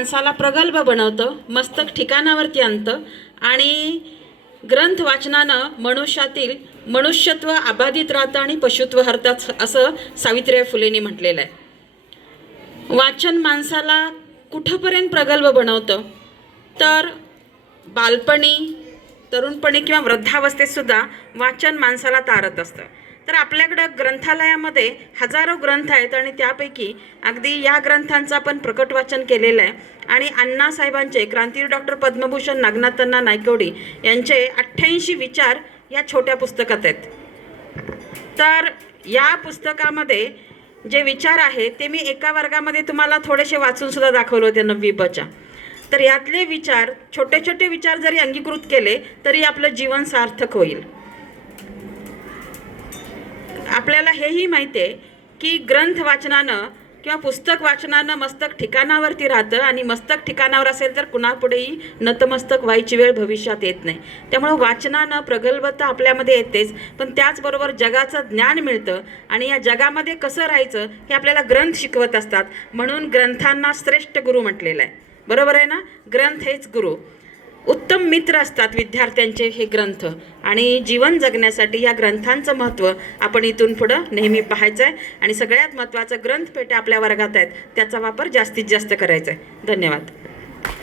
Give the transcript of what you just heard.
माणसाला प्रगल्भ बनवतं मस्तक ठिकाणावरती आणतं आणि ग्रंथ वाचनानं मनुष्यातील मनुष्यत्व अबाधित राहतं आणि पशुत्व हरतात असं सावित्रीबाई फुलेंनी म्हटलेलं आहे. वाचन माणसाला कुठंपर्यंत प्रगल्भ बनवतं? तर बालपणी तरुणपणी किंवा वृद्धावस्थेत सुद्धा वाचन माणसाला तारत असतं. तर आपल्याकडं ग्रंथालयामध्ये हजारो ग्रंथ आहेत आणि त्यापैकी अगदी या ग्रंथांचं आपण प्रकट वाचन केलेलं आहे. आणि अण्णासाहेबांचे क्रांतीवीर डॉक्टर पद्मभूषण नागनाथांना नायकवडी यांचे अठ्ठ्याऐंशी विचार या छोट्या पुस्तकात आहेत. तर या पुस्तकामध्ये जे विचार आहेत ते मी एका वर्गामध्ये तुम्हाला थोडेसे वाचूनसुद्धा दाखवले होते नववी बच्या तर यातले विचार छोटे छोटे विचार जरी अंगीकृत केले तरी आपलं जीवन सार्थक होईल. आपल्याला हेही माहिती आहे की ग्रंथ वाचनानं किंवा पुस्तक वाचनानं मस्तक ठिकाणावरती राहतं आणि मस्तक ठिकाणावर असेल तर कुणापुढेही नतमस्तक व्हायची वेळ भविष्यात येत नाही. त्यामुळं वाचनानं प्रगल्भता आपल्यामध्ये येतेच पण त्याचबरोबर जगाचं ज्ञान मिळतं आणि या जगामध्ये कसं राहायचं हे आपल्याला ग्रंथ शिकवत असतात. म्हणून ग्रंथांना श्रेष्ठ गुरु म्हटलेलं आहे. बरोबर आहे ना? ग्रंथ हेच गुरु. उत्तम मित्र असतात विद्यार्थ्यांचे हे ग्रंथ. आणि जीवन जगण्यासाठी या ग्रंथांचं महत्त्व आपण इथून पुढं नेहमी पाहायचं आहे आणि सगळ्यात महत्त्वाचं ग्रंथपेठ्या आपल्या वर्गात आहेत. त्याचा वापर जास्तीत जास्त करायचा आहे धन्यवाद.